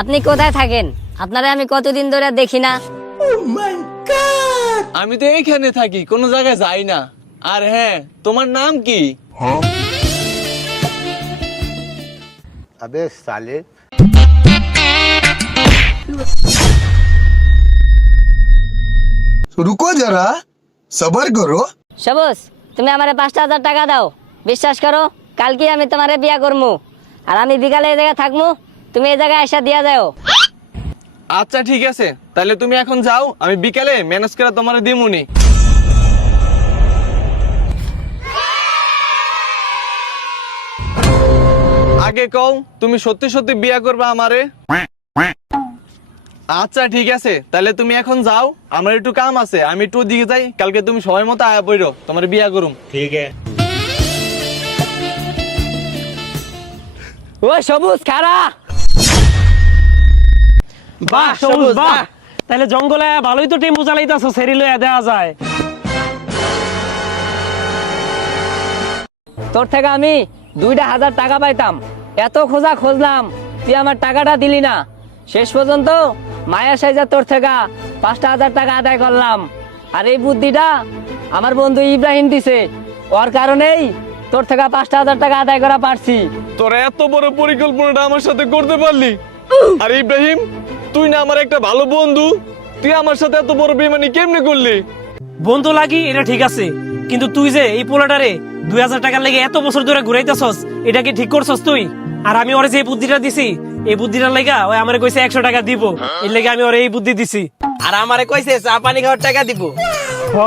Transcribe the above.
আপনি কোথায় থাকেন? আপনারে আমি কতদিন ধরে দেখি না। আমি তো এইখানে থাকি, কোনো জায়গায় যাই না। আর হ্যাঁ, তোমার নাম কি? अबे साले रुको जरा सबर करो। সবুজ, তুমি আমারে 5,000 টাকা দাও। বিশ্বাস করো, কালকে আমি তোমারে বিয়া করবো। আর আমি বিকালে এই জায়গায় থাকবো, তুমি এই জায়গায় এসে দিয়া যাও। আচ্ছা ঠিক আছে, তাহলে তুমি এখন যাও, আমি বিকালে ম্যানেজ করে তোমার দিমুনি। আগে কও, তুমি সত্যি সত্যি বিয়া করবে আমারে? আচ্ছা ঠিক আছে, তাহলে তুমি এখন যাও, আমার একটু কাম আছে, আমি একটু দিকে যাই। কালকে তুমি সময় মতো আয়া পড়ো, তোমার বিয়া করুম। ठीक है। ও সবুজ, খারা। বাহ সবুজ বাহ, তাহলে জঙ্গলে ভালোই তো টেম্পু চালাইতাছো, সেরি লইয়া দেওয়া যায়। তোর থেকে আমি 2,000 টাকা পাইতাম, এত খোঁজা খুঁজলাম, তুই আমার টাকাটা দিলি না। শেষ পর্যন্ত মায়া সাইজা তোর থেকে 5,000 টাকা আদায় করলাম। আর এই বুদ্ধিটা আমার বন্ধু ইব্রাহিম দিছে, ওর কারণেই তোর থেকে 5,000 টাকা আদায় করা পারছি। তোরা এত বড় পরিকল্পনাটা আমার সাথে করতে পারলি? আর ইব্রাহিম, তুই না আমার একটা ভালো বন্ধু, তুই আমার সাথে এত বড় বেমানি কেমনে করলি? বন্ধু লাগি এটা ঠিক আছে, কিন্তু তুই যে এই পোলাটারে 2,000 টাকার লেগে এত বছর ধরে ঘুরাইতেছস, এটা কি ঠিক করছস তুই? আর আমি ওরে যে বুদ্ধিটা দিছি, এই বুদ্ধিটার লেগা ওই আমারে কইছে 100 টাকা দিব, এর লেগে আমি ওরে এই বুদ্ধি দিছি। আর আমারে কইছে চা পানি খাওয়ার টাকা দিব। হ